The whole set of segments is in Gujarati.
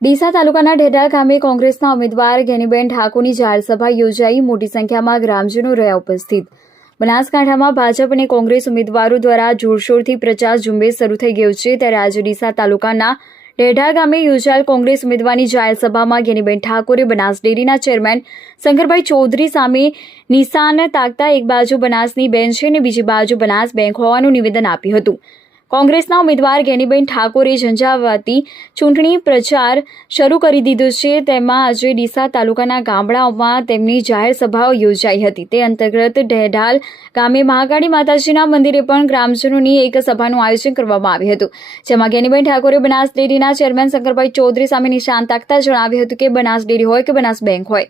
ડીસા તાલુકાના ઢેઢાળ ગામે કોંગ્રેસના ઉમેદવાર ગેનીબેન ઠાકોરની જાહેરસભા યોજાઈ. મોટી સંખ્યામાં ગ્રામજનો રહ્યા ઉપસ્થિત. બનાસકાંઠામાં ભાજપ અને કોંગ્રેસ ઉમેદવારો દ્વારા જોરશોરથી પ્રચાર ઝુંબેશ શરૂ થઈ ગયો છે. ત્યારે આજે ડીસા તાલુકાના ઢેઢા ગામે યોજાયેલ કોંગ્રેસ ઉમેદવારની જાહેરસભામાં ગેનીબેન ઠાકોરે બનાસ ડેરીના ચેરમેન શંકરભાઈ ચૌધરી સામે નિશાન તાકતા એક બાજુ બનાસની બેન છે અને બીજી બાજુ બનાસ બેંક હોવાનું નિવેદન આપ્યું હતું. કોંગ્રેસના ઉમેદવાર ગેનીબેન ઠાકોરે ઝંઝાવાતી ચૂંટણી પ્રચાર શરૂ કરી દીધો છે. તેમાં આજે ડીસા તાલુકાના ગામડાઓમાં તેમની જાહેર સભાઓ યોજાઈ હતી. તે અંતર્ગત ઢેઢાલ ગામે મહાકાળી માતાજીના મંદિરે પણ ગ્રામજનોની એક સભાનું આયોજન કરવામાં આવ્યું હતું. જેમાં ગેનીબેન ઠાકોરે બનાસ ડેરીના ચેરમેન શંકરભાઈ ચૌધરી સામે નિશાન તાકતા જણાવ્યું હતું કે બનાસ ડેરી હોય કે બનાસ બેંક હોય.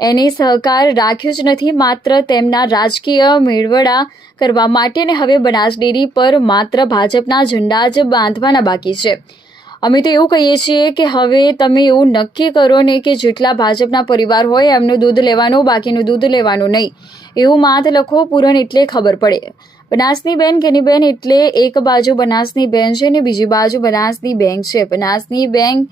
એને સહકાર રાખ્યો જ નથી, માત્ર તેમના રાજકીય મેળવડા કરવા માટે ને હવે બનાસ ડેરી પર માત્ર ભાજપના ઝંડા જ બાંધવાના બાકી છે. અમે તો એવું કહીએ છીએ કે હવે તમે એવું નક્કી કરો ને કે જેટલા ભાજપના પરિવાર હોય એમનું દૂધ લેવાનું, બાકીનું દૂધ લેવાનું નહીં. એવું માત લખો, પૂરણ એટલે ખબર પડે. બનાસની બેન કેની બેન એટલે એક બાજુ બનાસની બેન છે ને બીજી બાજુ બનાસની બેંક છે. બનાસની બેંક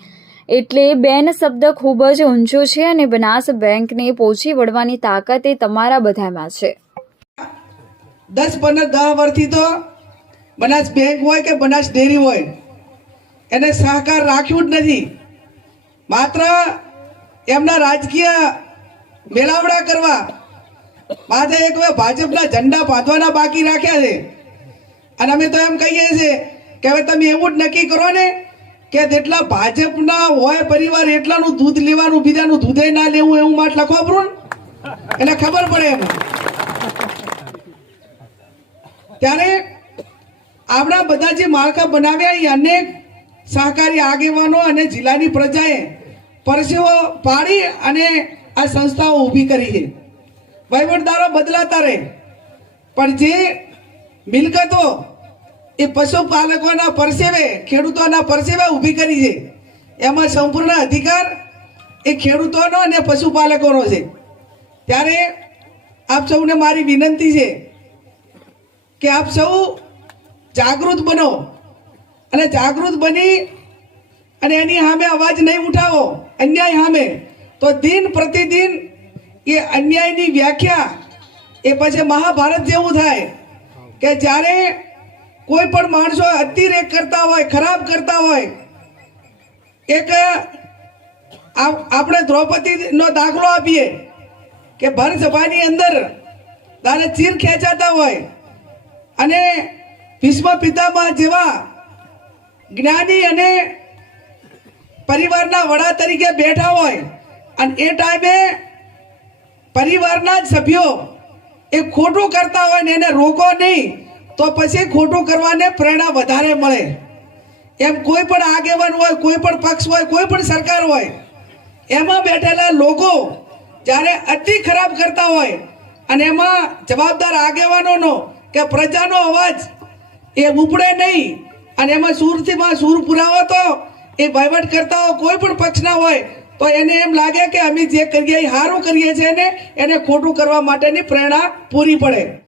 એટલે બેન શબ્દ ખૂબ જ ઊંચો છે અને બનાસ બેંકને પહોંચી વળવાની તાકાત એ તમારા બધામાં છે. દસ પંદર દસ વર્ષથી તો બનાસ બેંક હોય કે બનાસ ડેરી હોય, એને સહકાર રાખ્યું જ નથી. માત્ર એમના રાજકીય મેળાવડા કરવા માથે એક ભાજપના ઝંડા બાંધવાના બાકી રાખ્યા છે. અને અમે તો એમ કહીએ છીએ કે હવે તમે એવું જ નક્કી કરો ને કે જેટલા ભાજપના હોય પરિવાર, એટલાનું દૂધ લેવાનું, બીજાનું દૂધે ના લેવું એવું માટ લખવા પૂરું એટલે ખબર પડે એમ. ત્યારે આપણા બધા જે માળખા બનાવ્યા એ અનેક સહકારી આગેવાનો અને જિલ્લાની પ્રજાએ પરસેવો પાડી અને આ સંસ્થાઓ ઊભી કરી છે. વહીવટદારો બદલાતા રહે. પણ જે મિલકતો એ પશુપાલકોના પરસેવે, ખેડૂતોના પરસેવે ઊભી કરી છે. એમાં સંપૂર્ણ અધિકાર એ ખેડૂતોનો અને પશુપાલકોનો છે. ત્યારે આપ સૌને મારી વિનંતી છે કે આપ સૌ જાગૃત બનો અને જાગૃત બની અને એની સામે અવાજ નહીં ઉઠાવો, અન્યાય સામે. તો દિન પ્રતિદિન એ અન્યાયની વ્યાખ્યા એ પછી મહાભારત જેવું થાય કે જ્યારે કોઈ પણ માણસો અતિરેક કરતા હોય, ખરાબ કરતા હોય એક આપ- આપણે દ્રૌપદીનો દાખલો આપીએ કે ભરસભાની અંદર તારે ચીર ખેંચાતા હોય અને ભીષ્મ પિતામાં જેવા જ્ઞાની અને પરિવારના વડા તરીકે બેઠા હોય અને એ ટાઈમે પરિવારના જ સભ્યો એ ખોટું કરતા હોય ને એને રોકો નહીં. તો પછી ખોટું કરવાને પ્રેરણા વધારે મળે. એમ કોઈ પણ આગેવાન હોય, કોઈ પણ પક્ષ હોય, કોઈ પણ સરકાર હોય, એમાં બેઠેલા લોકો જ્યારે અતિ ખરાબ કરતા હોય અને એમાં જવાબદાર આગેવાનોનો કે પ્રજાનો અવાજ એ ઉપડે નહીં અને એમાં સૂરથી માં સૂર પુરાવો તો એ વહીવટ કરતા હોય કોઈ પણ પક્ષના હોય, તો એને એમ લાગે કે અમે જે કરીએ એ સારું કરીએ છીએ ને એને ખોટું કરવા માટેની પ્રેરણા પૂરી પડે.